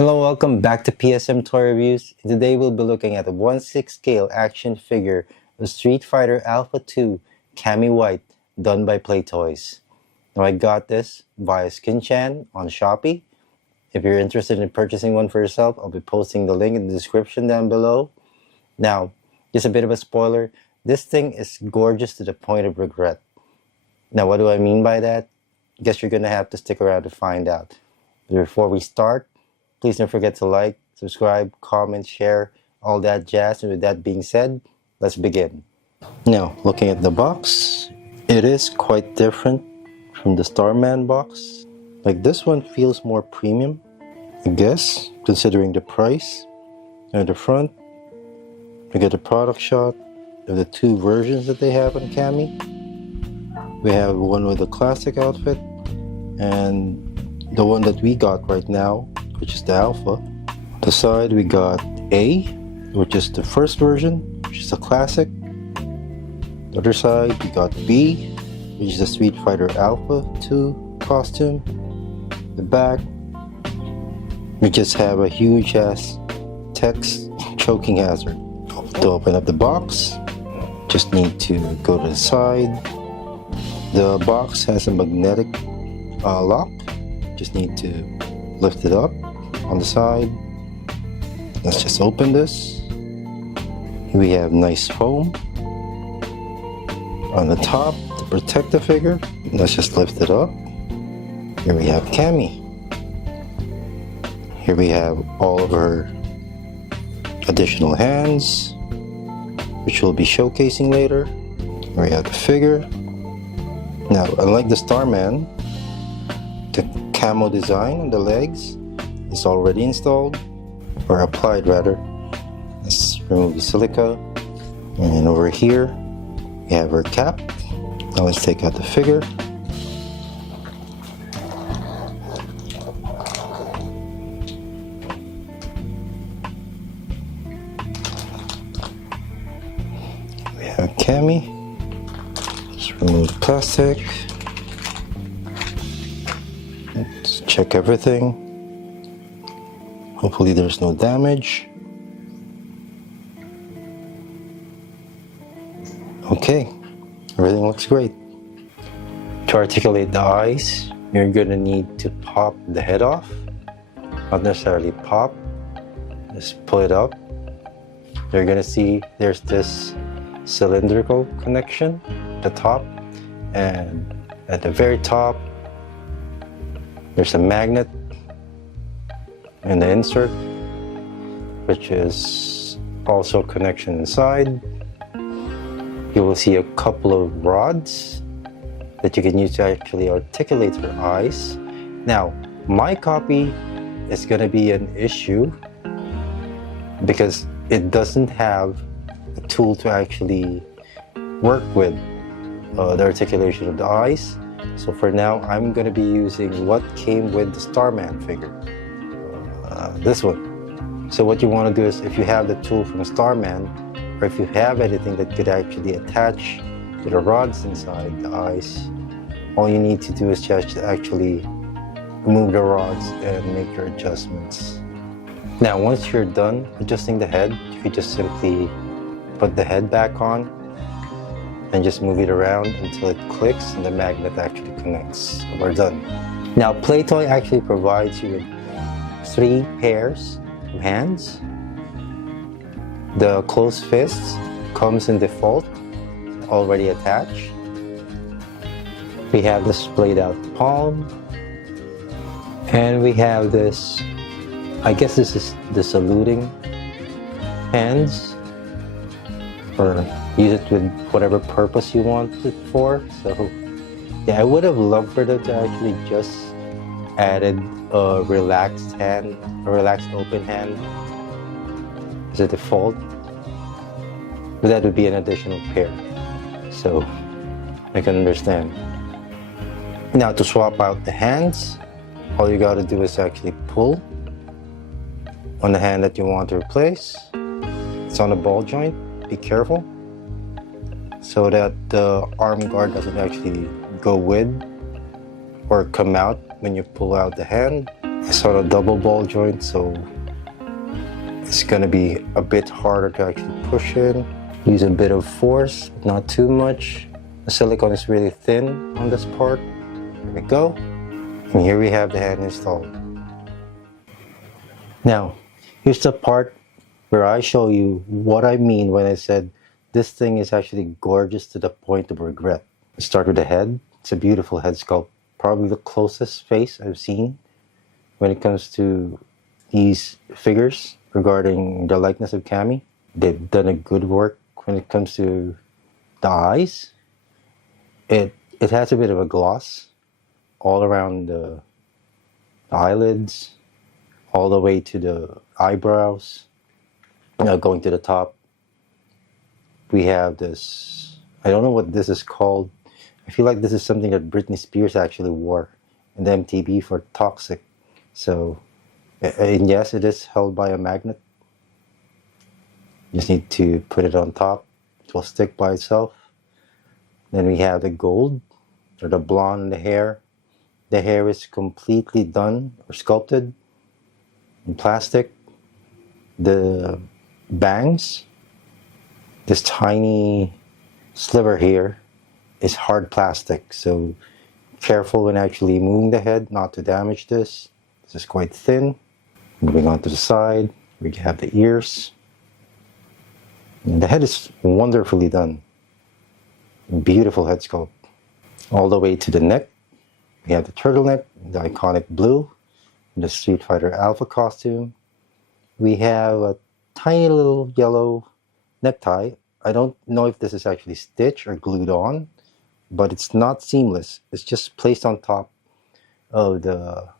Hello, welcome back to PSM Toy Reviews. Today we'll be looking at the 1/6 scale action figure of Street Fighter Alpha 2 Cammy White, done by Play Toys. Now I got this via Skinchan on Shopee. If you're interested in purchasing one for yourself, I'll be posting the link in the description down below. Now, just a bit of a spoiler, this thing is gorgeous to the point of regret. Now what do I mean by that? Guess you're gonna have to stick around to find out. But before we start, please don't forget to like, subscribe, comment, share, all that jazz. And with that being said, let's begin. Now, looking at the box, it is quite different from the Starman box. Like this one feels more premium, I guess, considering the price. And at the front, we get a product shot of the two versions that they have on Cammy. We have one with a classic outfit and the one that we got right now, which is the Alpha. On the side we got A, which is the first version, which is a classic. The other side we got B, which is the Street Fighter Alpha 2 costume. The back, we just have a huge ass text choking hazard. To open up the box, just need to go to the side. The box has a magnetic lock. Just need to lift it up on the side. Let's just open this. Here we have nice foam on the top to protect the figure. Let's just lift it up. Here we have Cammy. Here we have all of her additional hands, which we'll be showcasing later. Here we have the figure. Now, unlike the Starman, the camo design on the legs is already installed, or applied rather. Let's remove the silica. And over here, we have our cap. Now let's take out the figure. We have Cammy. Let's remove the plastic. Let's check everything. Hopefully there's no damage. Okay, everything looks great. To articulate the eyes, you're gonna need to pop the head off. Not necessarily pop, just pull it up. You're gonna see there's this cylindrical connection at the top, and at the very top there's a magnet and the insert, which is also a connection inside. You will see a couple of rods that you can use to actually articulate your eyes. Now, my copy is going to be an issue because it doesn't have a tool to actually work with the articulation of the eyes. So for now, I'm going to be using what came with the Starman figure. This one. So what you want to do is, if you have the tool from Starman, or if you have anything that could actually attach to the rods inside the eyes, all you need to do is just actually remove the rods and make your adjustments. Now once you're done adjusting the head, you can just simply put the head back on and just move it around until it clicks and the magnet actually connects. We're done. Now Playtoy actually provides you with 3 pairs of hands. The closed fist comes in default, already attached. We have the splayed out palm, and we have this, I guess this is the saluting hands, or use it with whatever purpose you want it for. So yeah, I would have loved for them to actually just added a relaxed hand, a relaxed open hand as a default, but that would be an additional pair, so I can understand. Now to swap out the hands, all you got to do is actually pull on the hand that you want to replace. It's on a ball joint, be careful, so that the arm guard doesn't actually go with or come out when you pull out the hand. It's on a double ball joint, so it's going to be a bit harder to actually push in. Use a bit of force, not too much. The silicone is really thin on this part. There we go. And here we have the hand installed. Now, here's the part where I show you what I mean when I said this thing is actually gorgeous to the point of regret. Start with the head. It's a beautiful head sculpt. Probably the closest face I've seen when it comes to these figures regarding the likeness of Cammy. They've done a good work when it comes to the eyes. It has a bit of a gloss all around the eyelids, all the way to the eyebrows. Going to the top, we have this, I don't know what this is called. I feel like this is something that Britney Spears actually wore in the MTV for Toxic. So, and yes, it is held by a magnet. You just need to put it on top. It will stick by itself. Then we have the gold, or the blonde in the hair. The hair is completely done or sculpted in plastic. The bangs, this tiny sliver here, is hard plastic, so careful when actually moving the head not to damage this. This is quite thin. Moving on to the side, we have the ears. And the head is wonderfully done. Beautiful head sculpt. All the way to the neck, we have the turtleneck, the iconic blue, the Street Fighter Alpha costume. We have a tiny little yellow necktie. I don't know if this is actually stitched or glued on, but it's not seamless. It's just placed on top of the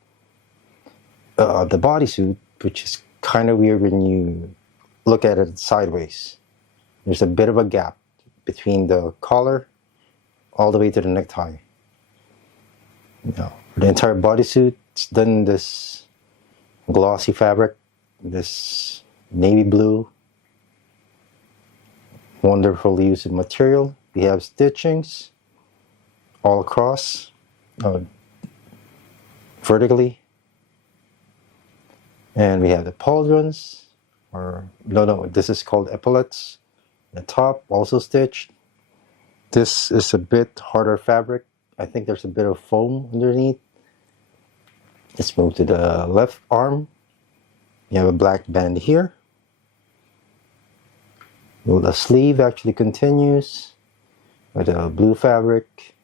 bodysuit, which is kind of weird when you look at it sideways. There's a bit of a gap between the collar all the way to the necktie. Now, the entire bodysuit is done in this glossy fabric, this navy blue, wonderful use of material. We have stitchings all across, vertically, and we have the pauldrons, or no, this is called epaulets. The top also stitched. This is a bit harder fabric. I think there's a bit of foam underneath. Let's move to the left arm. You have a black band here. The sleeve actually continues with a blue fabric.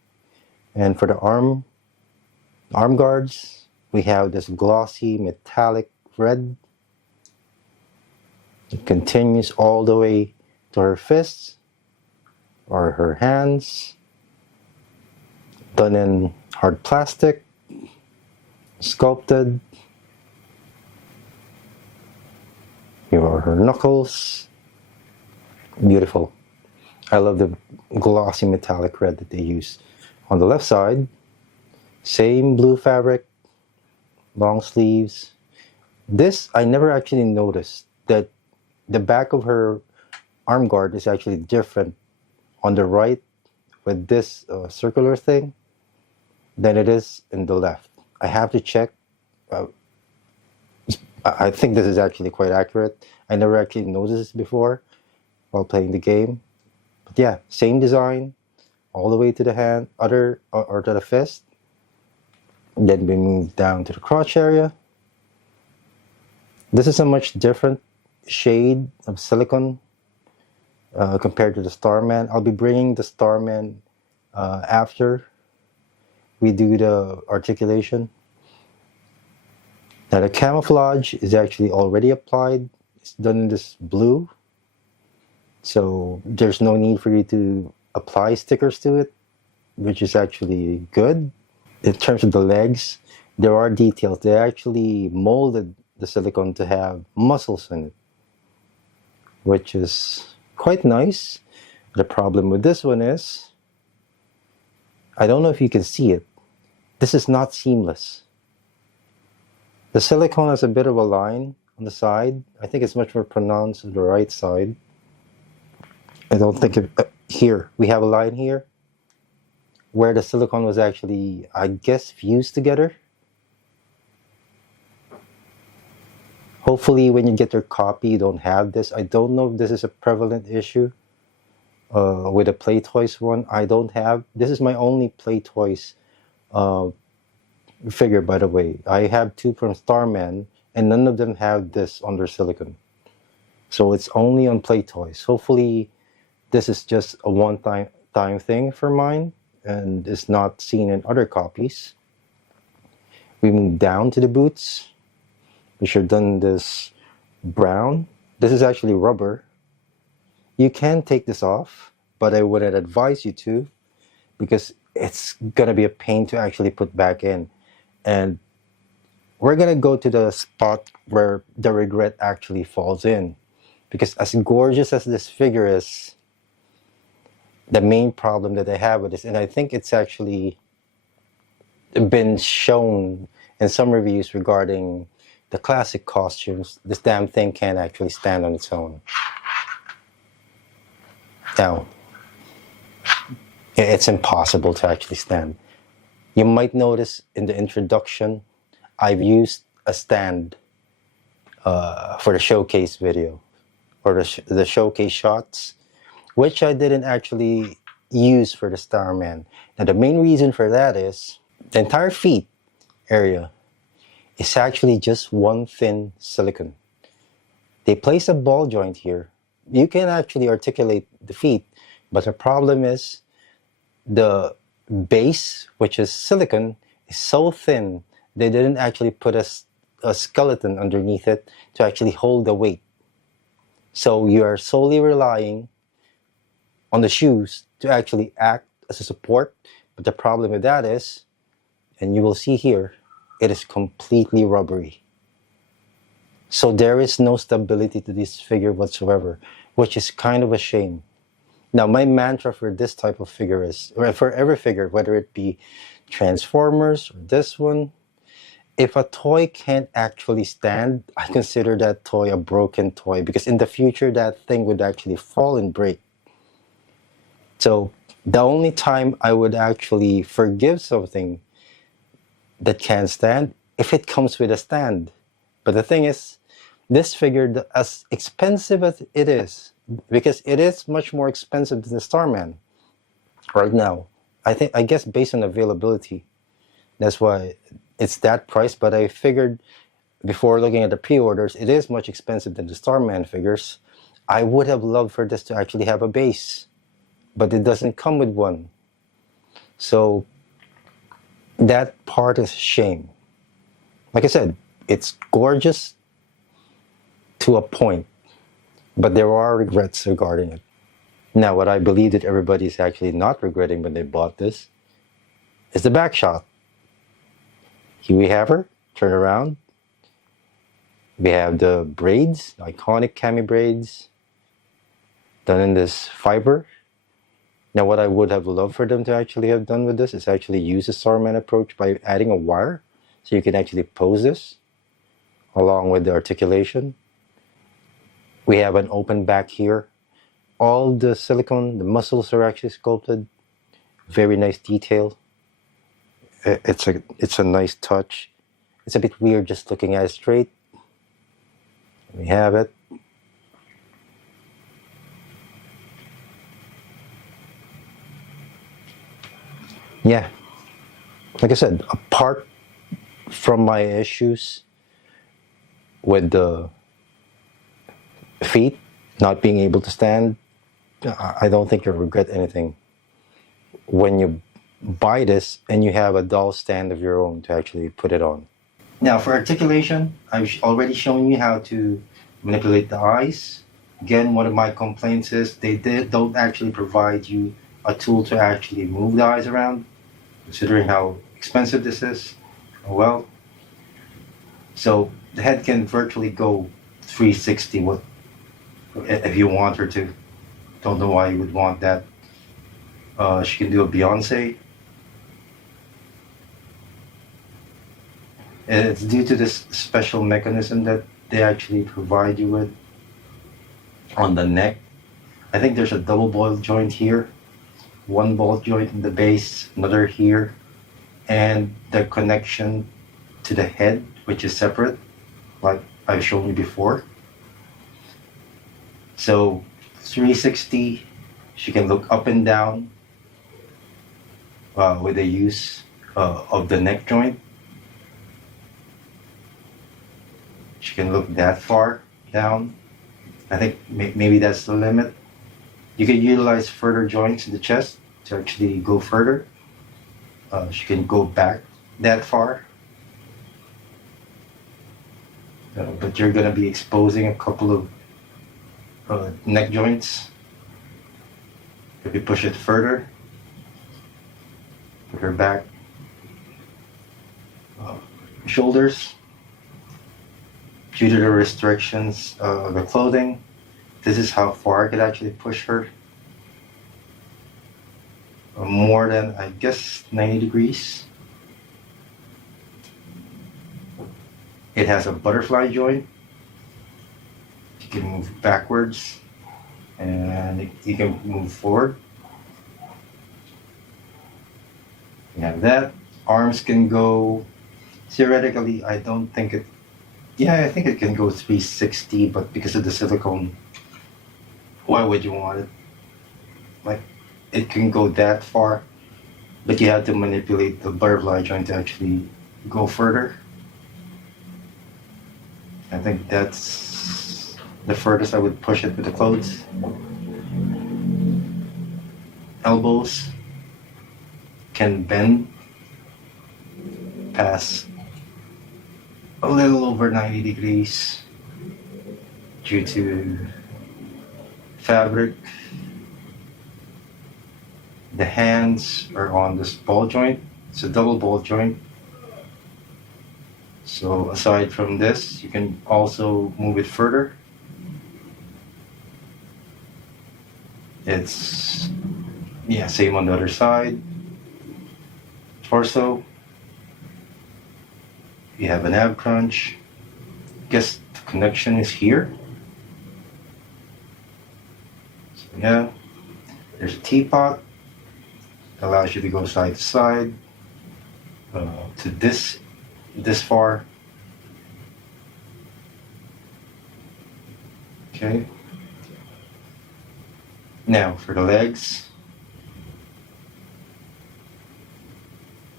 And for the arm guards, we have this glossy metallic red. It continues all the way to her fists or her hands. Done in hard plastic, sculpted. Here are her knuckles. Beautiful. I love the glossy metallic red that they use. On the left side, same blue fabric, long sleeves. This, I never actually noticed that the back of her arm guard is actually different on the right with this circular thing than it is in the left. I have to check. I think this is actually quite accurate. I never actually noticed this before while playing the game. But yeah, same design all the way to the hand, or to the fist. And then we move down to the crotch area. This is a much different shade of silicone compared to the Starman. I'll be bringing the Starman after we do the articulation. Now the camouflage is actually already applied. It's done in this blue. So there's no need for you to apply stickers to it, which is actually good. In terms of the legs, there are details. They actually molded the silicone to have muscles in it, which is quite nice. The problem with this one is, I don't know if you can see it, this is not seamless. The silicone has a bit of a line on the side. I think it's much more pronounced on the right side. I don't think here, we have a line here where the silicone was actually, I guess, fused together. Hopefully when you get your copy, you don't have this. I don't know if this is a prevalent issue with the Play Toys one. I don't have. This is my only Play Toys figure, by the way. I have two from Starman, and none of them have this on their silicone. So it's only on Play Toys. Hopefully this is just a one-time thing for mine, and is not seen in other copies. We move down to the boots, which are done this brown. This is actually rubber. You can take this off, but I wouldn't advise you to, because it's gonna be a pain to actually put back in. And we're gonna go to the spot where the regret actually falls in, because as gorgeous as this figure is, the main problem that I have with this, and I think it's actually been shown in some reviews regarding the classic costumes, this damn thing can't actually stand on its own. Now, it's impossible to actually stand. You might notice in the introduction, I've used a stand for the showcase video, or the showcase shots, which I didn't actually use for the Starman. Now, the main reason for that is the entire feet area is actually just one thin silicone. They place a ball joint here. You can actually articulate the feet, but the problem is the base, which is silicone, is so thin they didn't actually put a skeleton underneath it to actually hold the weight. So you are solely relying on the shoes to actually act as a support. But the problem with that is, and you will see here, it is completely rubbery. So there is no stability to this figure whatsoever, which is kind of a shame. Now, my mantra for this type of figure is, or for every figure, whether it be Transformers or this one, if a toy can't actually stand, I consider that toy a broken toy, because in the future that thing would actually fall and break. So the only time I would actually forgive something that can stand, if it comes with a stand. But the thing is, this figure, as expensive as it is, because it is much more expensive than the Starman right now, I guess based on availability, that's why it's that price. But I figured before looking at the pre-orders, it is much expensive than the Starman figures. I would have loved for this to actually have a base, but it doesn't come with one. So that part is a shame. Like I said, it's gorgeous to a point, but there are regrets regarding it. Now, what I believe that everybody's actually not regretting when they bought this is the back shot. Here we have her, turn around. We have the braids, iconic Cammy braids, done in this fiber. Now, what I would have loved for them to actually have done with this is actually use the Starman approach by adding a wire, so you can actually pose this along with the articulation. We have an open back here. All the silicone, the muscles are actually sculpted. Very nice detail. It's a nice touch. It's a bit weird just looking at it straight. We have it. Yeah, like I said, apart from my issues with the feet not being able to stand, I don't think you'll regret anything when you buy this and you have a doll stand of your own to actually put it on. Now, for articulation, I've already shown you how to manipulate the eyes. Again, one of my complaints is they don't actually provide you a tool to actually move the eyes around, considering how expensive this is. Oh well. So the head can virtually go 360 if you want her to. Don't know why you would want that. She can do a Beyonce. And it's due to this special mechanism that they actually provide you with on the neck. I think there's a double ball joint here, one ball joint in the base, another here, and the connection to the head, which is separate, like I've shown you before. So 360, she can look up and down with the use of the neck joint. She can look that far down. I think maybe that's the limit. You can utilize further joints in the chest to actually go further. She can go back that far. But you're going to be exposing a couple of neck joints. If you push it further, put her back. Shoulders, due to the restrictions of the clothing, this is how far I could actually push her. More than, I guess, 90 degrees. It has a butterfly joint. You can move backwards and you can move forward. You have that. Arms can go, theoretically, I don't think it, yeah, I think it can go 360, but because of the silicone, why would you want it? Like, it can go that far, but you have to manipulate the butterfly joint to actually go further. I think that's the furthest I would push it with the clothes. Elbows can bend past a little over 90 degrees due to fabric. The hands are on this ball joint. It's a double ball joint. So aside from this, you can also move it further. It's, yeah, same on the other side. Torso. You have an ab crunch. Guess the connection is here. So yeah, there's a teapot. Allows you to go side to side to this far. Okay. Now for the legs,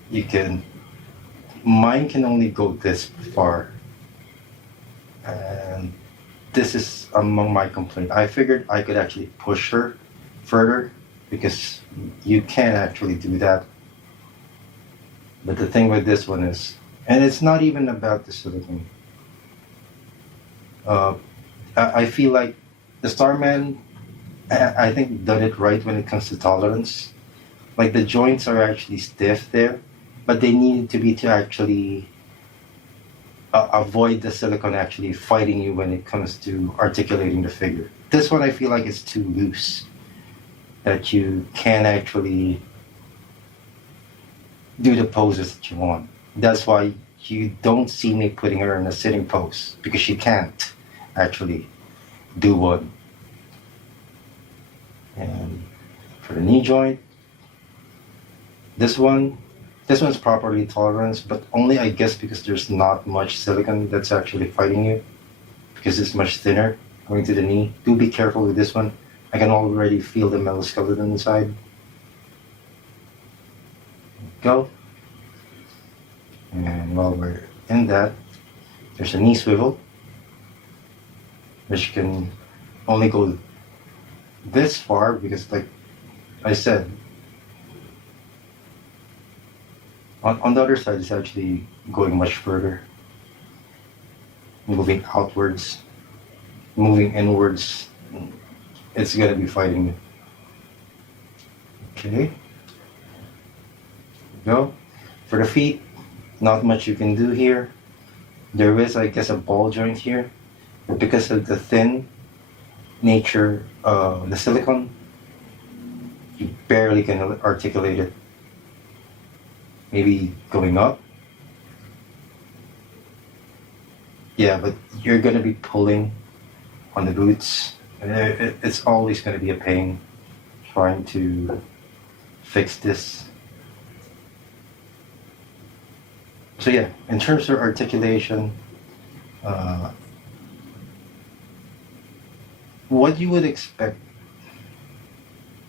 you can, mine can only go this far, and this is among my complaint. I figured I could actually push her further because you can actually do that. But the thing with this one is, and it's not even about the silicone. I feel like the Starman, I think, done it right when it comes to tolerance. Like the joints are actually stiff there, but they needed to be to actually avoid the silicone actually fighting you when it comes to articulating the figure. This one I feel like it's too loose, that you can actually do the poses that you want. That's why you don't see me putting her in a sitting pose, because she can't actually do one. And for the knee joint, this one's properly tolerance, but only, I guess, because there's not much silicone that's actually fighting you, because it's much thinner going to the knee. Do be careful with this one. I can already feel the metal skeleton inside. Go. And while we're in that, there's a knee swivel, which can only go this far because, like I said, on the other side it's actually going much further, moving outwards, moving inwards. It's gonna be fighting you. Okay. Go. For the feet, not much you can do here. There is, I guess, a ball joint here, but because of the thin nature of the silicone, you barely can articulate it. Maybe going up. Yeah, but you're gonna be pulling on the boots. It's always gonna be a pain trying to fix this. So yeah, in terms of articulation, what you would expect,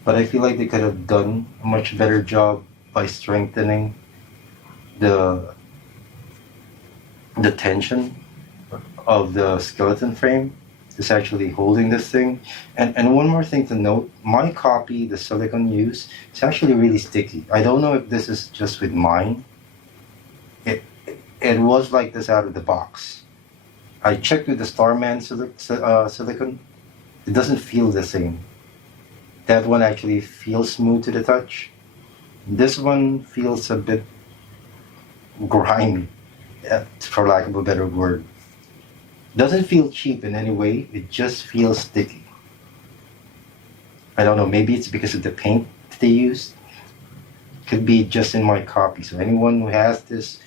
but I feel like they could have done a much better job by strengthening the the tension of the skeleton frame is actually holding this thing. And one more thing to note, my copy, the silicone used, it's actually really sticky. I don't know if this is just with mine. It was like this out of the box. I checked with the Starman silicone. It doesn't feel the same. That one actually feels smooth to the touch. This one feels a bit grimy, for lack of a better word. Doesn't feel cheap in any way, it just feels sticky. I don't know, maybe it's because of the paint that they used. Could be just in my copy. So anyone who has this,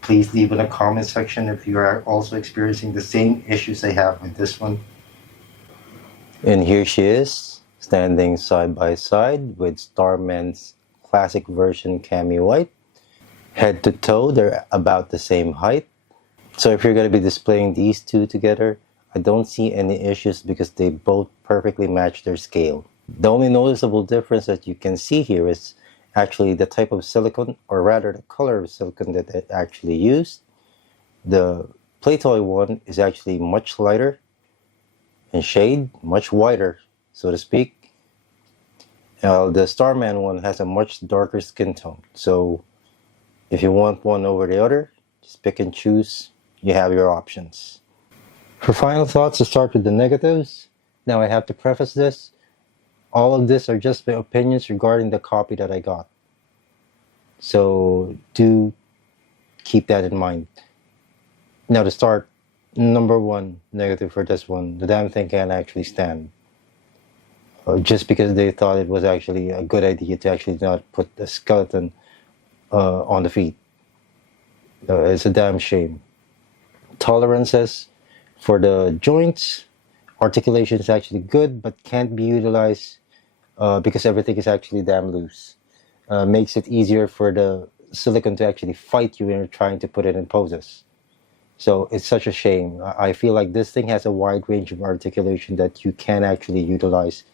please leave in the comment section if you are also experiencing the same issues I have with this one. And here she is, standing side by side with Starman's classic version Cammy White. Head to toe, they're about the same height. So if you're going to be displaying these two together, I don't see any issues because they both perfectly match their scale. The only noticeable difference that you can see here is actually the type of silicone, or rather the color of silicone that it actually used. The Play Toy one is actually much lighter in shade, much whiter, so to speak. The Starman one has a much darker skin tone. So if you want one over the other, just pick and choose. You have your options. For final thoughts, to start with the negatives. Now I have to preface this. All of this are just my opinions regarding the copy that I got. So do keep that in mind. Now to start, number one negative for this one, the damn thing can't actually stand. Just because they thought it was actually a good idea to actually not put the skeleton on the feet. It's a damn shame. Tolerances for the joints, articulation is actually good but can't be utilized because everything is actually damn loose. Makes it easier for the silicone to actually fight you when you're trying to put it in poses. So it's such a shame. I feel like this thing has a wide range of articulation that you can actually utilize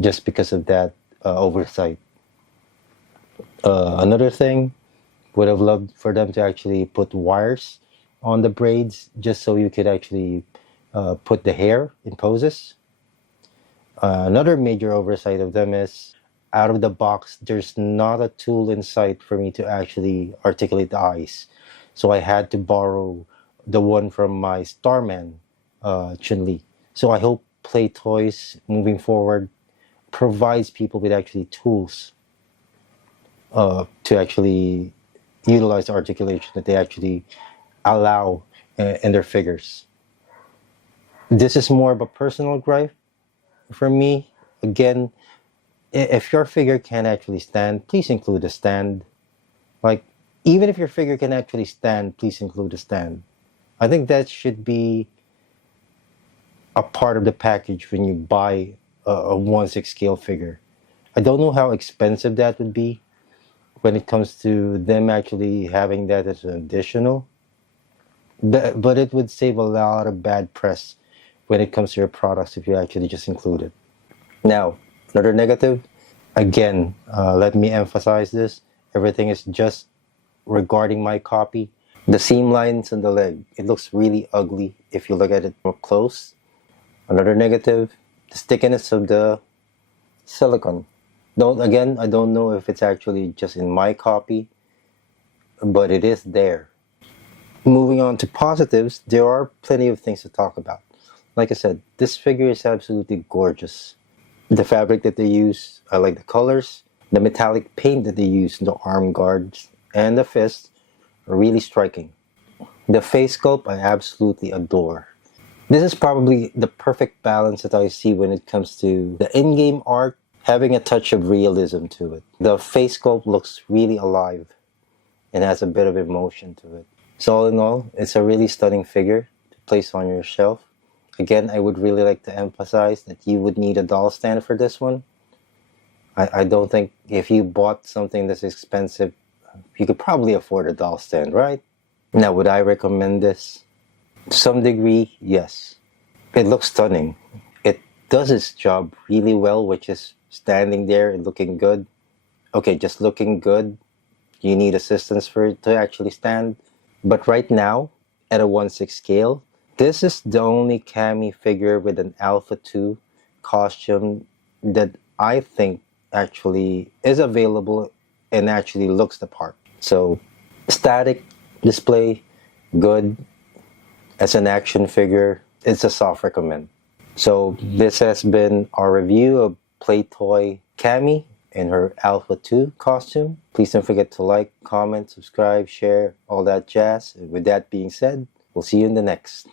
just because of that oversight. Another thing, would have loved for them to actually put wires on the braids just so you could actually put the hair in poses. Another major oversight of them is out of the box, there's not a tool in sight for me to actually articulate the eyes. So I had to borrow the one from my Starman Chun-Li. So I hope Play Toys moving forward provides people with actually tools to actually utilize the articulation that they actually allow in their figures. This is more of a personal gripe for me. Again, if your figure can actually stand, please include a stand. Like, even if your figure can actually stand, please include a stand. I think that should be a part of the package when you buy a 1/6 scale figure. I don't know how expensive that would be when it comes to them actually having that as an additional. But it would save a lot of bad press when it comes to your products if you actually just include it. Now, another negative, again, let me emphasize this. Everything is just regarding my copy. The seam lines on the leg, it looks really ugly if you look at it more close. Another negative, the stickiness of the silicone. I don't know if it's actually just in my copy, but it is there. Moving on to positives, there are plenty of things to talk about. Like I said, this figure is absolutely gorgeous. The fabric that they use, I like the colors. The metallic paint that they use in the arm guards and the fist are really striking. The face sculpt I absolutely adore. This is probably the perfect balance that I see when it comes to the in-game art having a touch of realism to it. The face sculpt looks really alive and has a bit of emotion to it. So all in all, it's a really stunning figure to place on your shelf. Again, I would really like to emphasize that you would need a doll stand for this one. I don't think if you bought something this expensive, you could probably afford a doll stand, right? Now, would I recommend this? To some degree, yes. It looks stunning. It does its job really well, which is standing there and looking good. Okay, just looking good. You need assistance for it to actually stand. But right now, at a 1/6 scale, this is the only Cammy figure with an Alpha 2 costume that I think actually is available and actually looks the part. So, static display, good. As an action figure, it's a soft recommend. So, this has been our review of Playtoy Cammy in her Alpha 2 costume. Please don't forget to like, comment, subscribe, share, all that jazz. And with that being said, we'll see you in the next.